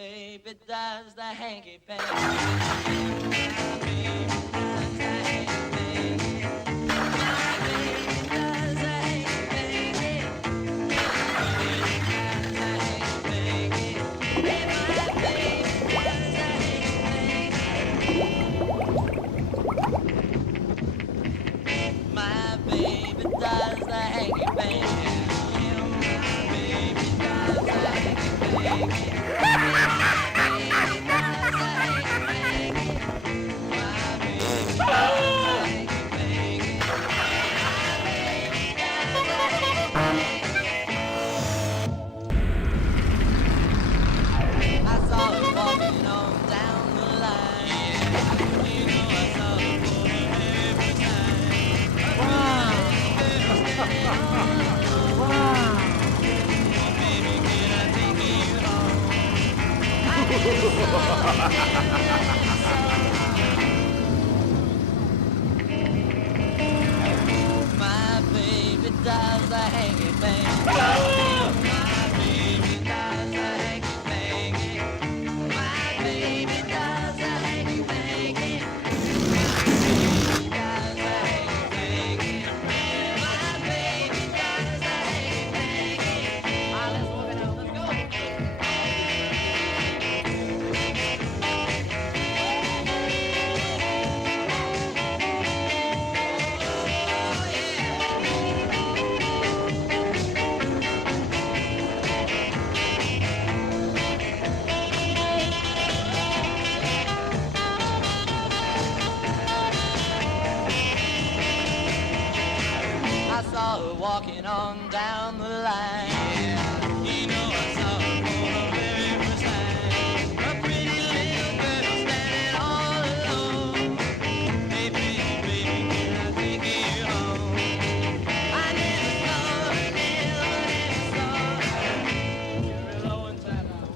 baby does the hanky panky. My baby does the hanky panky. My baby does the hanky panky. My baby does the hanky panky. My baby does the hanky panky. My baby does the hanky panky. My baby does the hanky panky. My baby does the hanky panky. My baby does the hanky panky. My baby does the hanky panky. My baby does the hanky panky. Let's walk it out. Let's go. I saw her walking on down the line. You know I saw her for the very first time. A pretty little girl standing all alone. Hey baby, baby, can I take you home? I never saw her, never saw her. You're low inside out.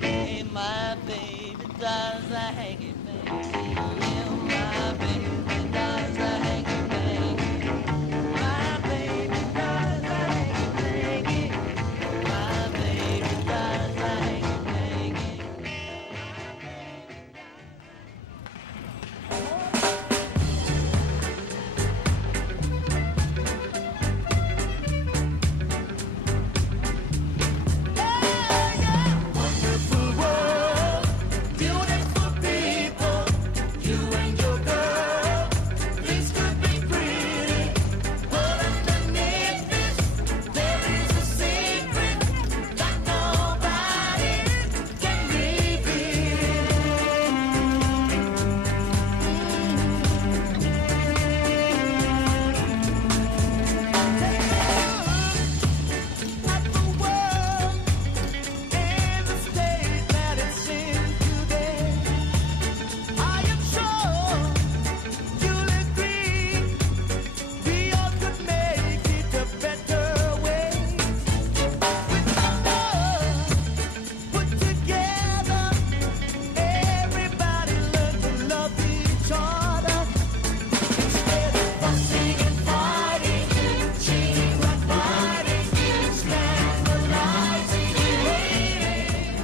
Hey, my baby does the hanky panky. Yeah, my baby does the hanky panky. My baby does the hanky panky. My baby does the hanky panky. Wonderful world, beautiful people, you and your girl, things could be pretty, but underneath this, there is a secret that nobody can at the world in the state that it's in today. I am sure you'll agree we all could make it a better way. With love put together, everybody learn to love each other. Instead of fussing and fighting, cheating and fighting, scandalizing, hating.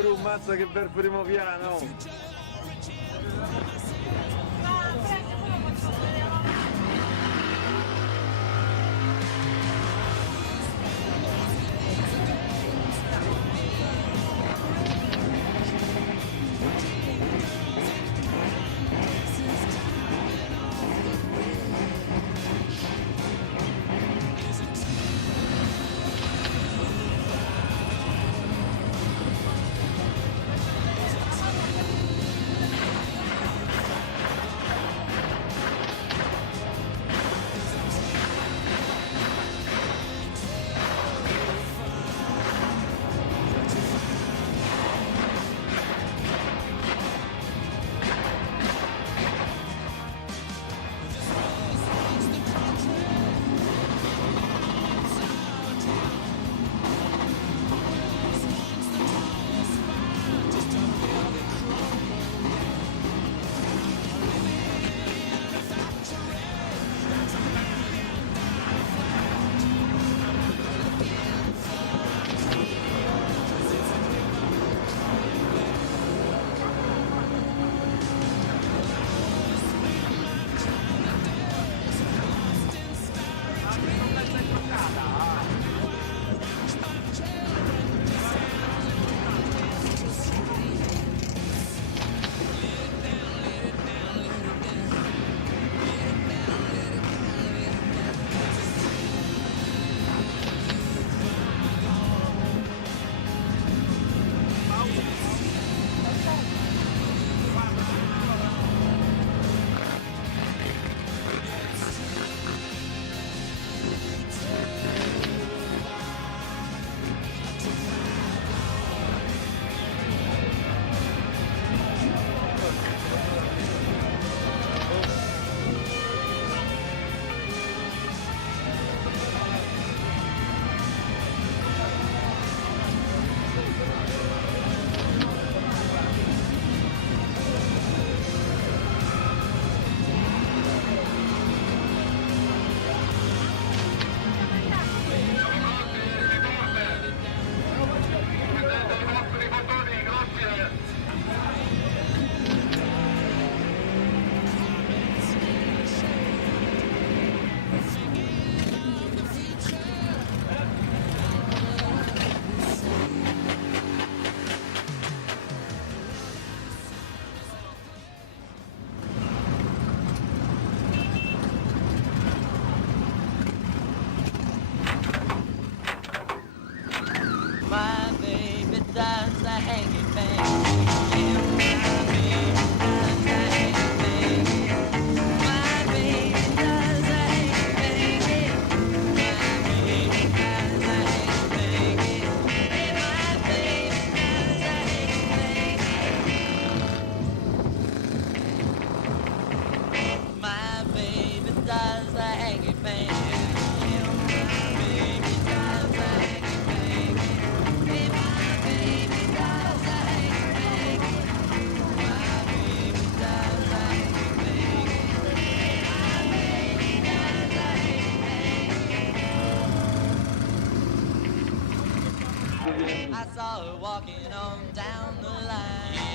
più mazza che per Primoviano. My baby does the hanky panky. Yeah, my baby does the hanky panky. My baby does the hanky panky. My baby does the hanky panky. Hey, my baby does the hanky panky. My baby does the hanky panky. Yeah, my baby does the hanky panky. Hey, my baby does the hanky panky. My baby does the hanky panky. Hey, my baby does the hanky panky. I saw her walking on down the line.